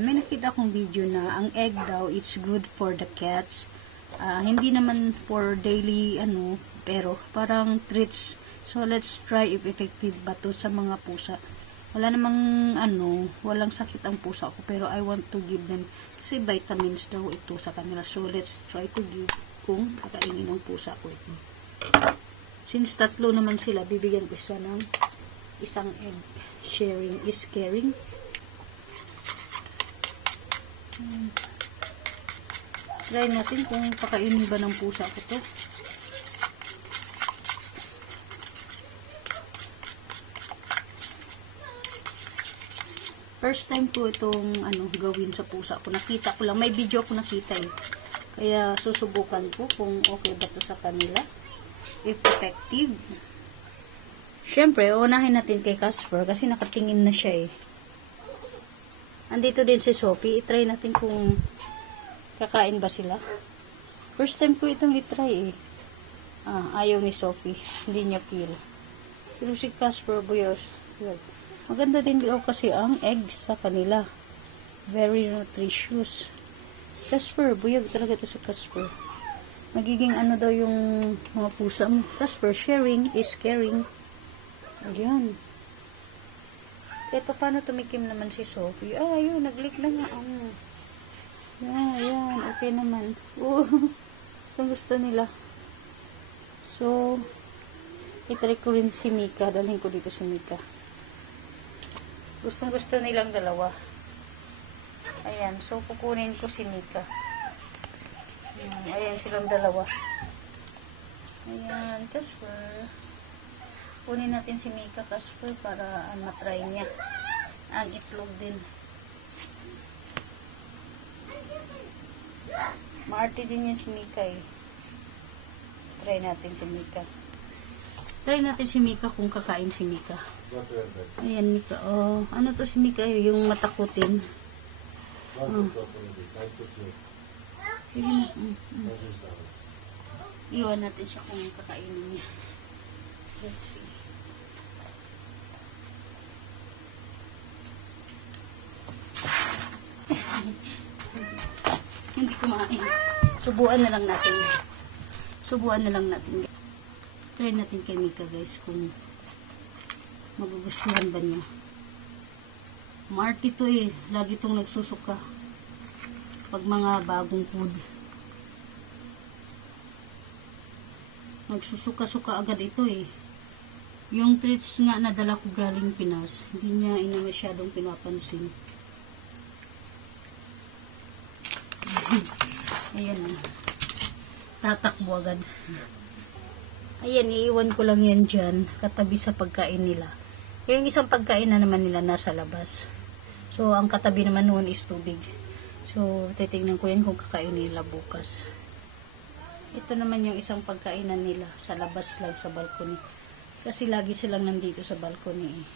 may nakita akong video na ang egg daw, it's good for the cats. Hindi naman for daily, pero parang treats. So, let's try if effective ba to sa mga pusa. Wala namang, walang sakit ang pusa ko, pero I want to give them, kasi vitamins daw ito sa kanila. So, let's try to give kung kakainin ng pusa ko ito. Since 3 naman sila, bibigyan ko siya ng isang egg. Sharing is caring. Try natin kung kakainin ba ng pusa ko to. First time ko itong gawin sa pusa ko. Nakita ko lang. May video ako nakita eh. Kaya susubukan ko kung okay ba to sa kanila. If effective. Siyempre, unahin natin kay Casper kasi nakatingin na siya eh. Andito din si Sophie. I-try natin kung kakain ba sila. First time ko itong i-try eh. Ayaw ni Sophie. Hindi niya feel. Pero si Casper, buyos. Maganda din daw kasi ang eggs sa kanila. Very nutritious. Casper, buyog talaga ito sa Casper. Magiging daw yung mga pusa mo. Casper, sharing is caring. Ayan. Kahit paano tumikim naman si Sophie. Ayun, nag-lick na nga. Ayan, okay naman. Gusto nila. So, itry ko rin si Mika. Dalhin ko dito si Mika. Gusto nilang dalawa. Ayan, so kukunin ko si Mika. Ayan silang dalawa. Ayan, Casper. Kunin natin si Mika, Casper, para matry niya. Ang itlog din. Maarte din yan si Mika eh. Try natin si Mika. Try natin si Mika kung kakain si Mika. Ayan, Mika. Ano to si Mika? Yung matakutin. Sige na. Iwan natin siya kung kakainin niya. Let's see. Hindi kumain. Subuan na lang natin. Try natin kay Mika guys kung magugustuhan ba niya. Marty to eh. Lagi itong nagsusuka pag mga bagong food. Nagsusuka-suka agad ito eh. Yung treats nga na dala ko galing Pinas, hindi niya masyadong pinapansin. Ayan na. Tatakbo agad. Ayan, iiwan ko lang yan dyan, katabi sa pagkain nila. Yung isang pagkain na naman nila nasa labas. So, ang katabi naman noon is tubig. So, titignan ko yan kung kakain nila bukas. Ito naman yung isang pagkainan nila sa labas lang sa balcony. Kasi lagi silang nandito sa balcony eh.